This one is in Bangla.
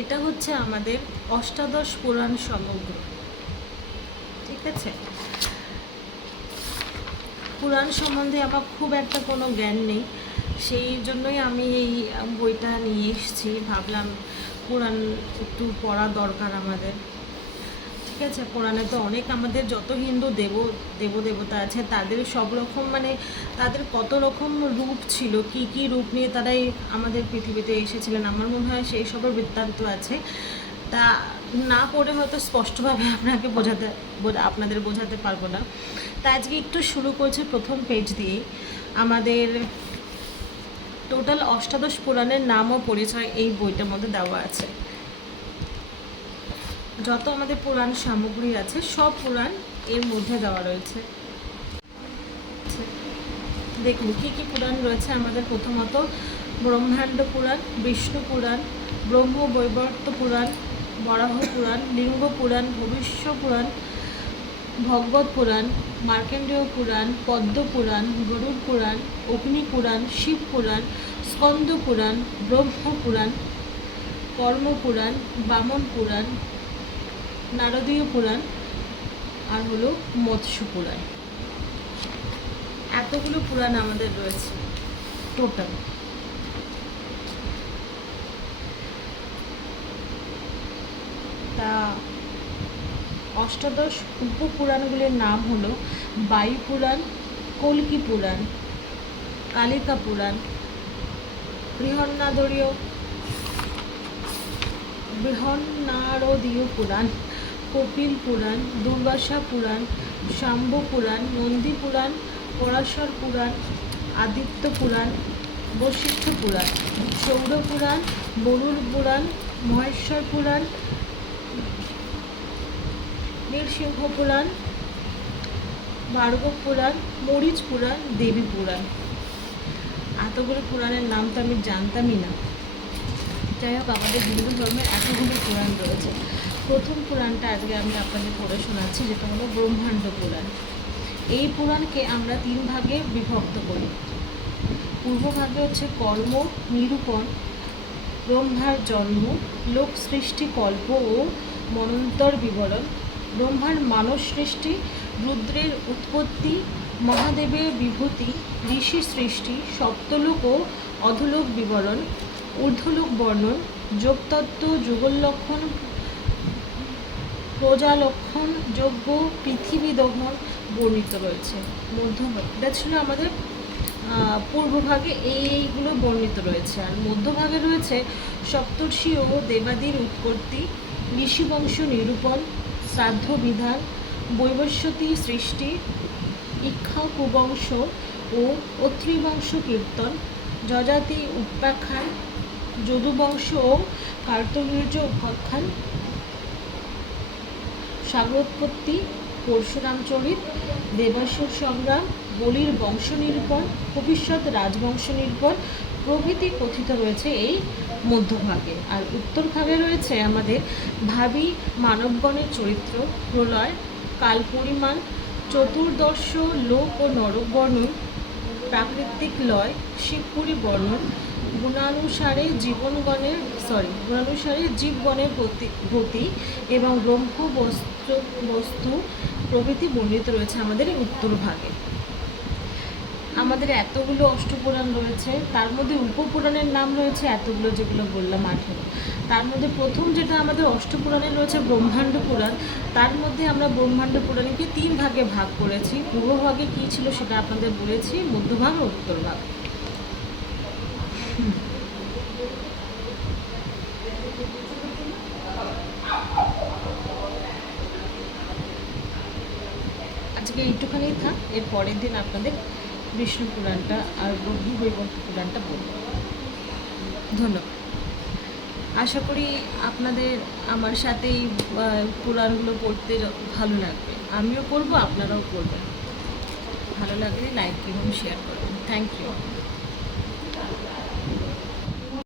এটা হচ্ছে আমাদের অষ্টাদশ পুরাণ সমগ্র। ঠিক আছে, পুরাণ সম্বন্ধে আমার খুব একটা কোনো জ্ঞান নেই, সেই জন্যই আমি এই বইটা নিয়ে এসেছি। ভাবলাম পুরাণ একটু পড়া দরকার আমাদের। ঠিক আছে, পুরাণে তো অনেক আমাদের যত হিন্দু দেবতা আছে তাদের সব রকম তাদের কত রকম রূপ ছিল, কি কি রূপ নিয়ে তারা এই আমাদের পৃথিবীতে এসেছিলেন, আমার মনে হয় সেই সবের বৃত্তান্ত আছে। তা না পড়ে হয়তো স্পষ্টভাবে আপনাদের বোঝাতে পারবো না। তা আজকে একটু শুরু করছি প্রথম পেজ দিয়ে। আমাদের টোটাল অষ্টাদশ পুরাণের নাম ও পরিচয় এই বইটার মধ্যে দেওয়া আছে। যত আমাদের পুরাণ সামগ্রী আছে সব পুরাণ এর মধ্যে দেওয়া রয়েছে। দেখুন কী কী পুরাণ রয়েছে আমাদের। প্রথমত ব্রহ্মাণ্ড পুরাণ, বিষ্ণু পুরাণ, ব্রহ্ম বৈবর্ত পুরাণ, বরাহ পুরাণ, লিঙ্গ পুরাণ, ভবিষ্য পুরাণ, ভগবত পুরাণ, মার্কেন্ডেয় পুরাণ, পদ্ম পুরাণ, গরুড় পুরাণ, অগ্নি পুরাণ, শিব পুরাণ, স্কন্দ পুরাণ, ব্রহ্ম পুরাণ, কর্ম পুরাণ, বামন পুরাণ, নারদীয় পুরাণ, আর হলো মৎস্য পুরাণ। এতগুলো পুরাণ আমাদের রয়েছে টোটাল। তা অষ্টাদশ উপপুরাণগুলির নাম হলো বায়ু পুরাণ, কল্কি পুরাণ, কালিকা পুরাণ, বৃহন্নারদীয় পুরাণ, কপিল পুরাণ, দুর্বাসা পুরাণ, শাম্ব পুরাণ, নন্দী পুরাণ, পরাশর পুরাণ, আদিত্য পুরাণ, বশিষ্ঠ পুরাণ, সৌর পুরাণ, বরুণ পুরাণ, মহেশ্বর পুরাণ, নৃসিংহ পুরাণ, ভার্গব পুরাণ, মরিচ পুরাণ, দেবী পুরাণ। এতগুলো পুরাণের নাম তো আমি জানতামই না। যাই হোক, আমাদের হিন্দু ধর্মের এতগুলো পুরাণ রয়েছে। প্রথম পুরাণটা আজকে আমি আপনাদের পড়ে শোনাচ্ছি, যেটা হলো ব্রহ্মাণ্ড পুরাণ। এই পুরাণকে আমরা 3 ভাগে বিভক্ত করি। পূর্বভাগে হচ্ছে কর্ম নিরূপণ, ব্রহ্মার জন্ম, লোক সৃষ্টি, কল্প ও মনন্তর বিবরণ, ব্রহ্মার মানব সৃষ্টি, রুদ্রের উৎপত্তি, মহাদেবের বিভূতি, ঋষি সৃষ্টি, সপ্তলোক ও অধোলোক বিবরণ, ঊর্ধ্বলোক বর্ণন, যোগতত্ত্ব, যুগলক্ষণ, প্রজালক্ষণ, যজ্ঞ, পৃথিবী দহন বর্ণিত রয়েছে। মধ্যভাগে এটা ছিল আমাদের পূর্বভাগে এইগুলো বর্ণিত রয়েছে। আর মধ্যভাগে রয়েছে সপ্তর্ষি ও দেবাদির উৎপত্তি, ঋষিবংশ নিরূপণ, শ্রাদ্ধ বিধান, বৈবস্বতী সৃষ্টি, ইক্ষ্বাকুবংশ ও অত্রিবংশ কীর্তন, যজাতি উপাখ্যান, যদুবংশ ও কার্তবীর্য উপাখ্যান, সাগরোৎপত্তি, পরশুরামচরিত, দেবাসুর সংগ্রাম, বলির বংশ নিরূপণ, ভবিষ্যৎ রাজবংশ নিরূপণ প্রভৃতি কথিত রয়েছে এই মধ্যভাগে। আর উত্তরভাগে রয়েছে আমাদের ভাবী মানবগণের চরিত্র, প্রলয়, কাল পরিমাণ, চতুর্দশ লোক ও নরক বর্ণন, প্রাকৃতিক লয়, শিবপুরী বর্ণন, গুণানুসারে জীবগণের গতি এবং ব্রহ্ম বস্তু প্রভৃতি বর্ণিত রয়েছে আমাদের উত্তরভাগে। আমাদের এতগুলো অষ্টপুরাণ রয়েছে, তার মধ্যে উপপুরাণের নাম রয়েছে এতগুলো, যেগুলো বললাম 18। তার মধ্যে প্রথম যেটা আমাদের অষ্টপুরাণে রয়েছে ব্রহ্মাণ্ড পুরাণ। তার মধ্যে আমরা ব্রহ্মাণ্ড পুরাণকে 3 ভাগে ভাগ করেছি। পূর্বভাগে কী ছিল সেটা আপনাদের বলেছি, মধ্যভাগ ও উত্তরভাগ। আজকে এইটুখানি থাক, এর পরের দিন আপনাদের বিষ্ণু পুরাণটা আর ব্রহ্ম বৈবর্ত পুরাণটা বলব। ধন্যবাদ। আশা করি আপনাদের আমার সাথে এই পুরাণগুলো পড়তে ভালো লাগবে। আমিও পড়বো, আপনারাও পড়বেন। ভালো লাগলে লাইক এবং শেয়ার করবেন। Thank you.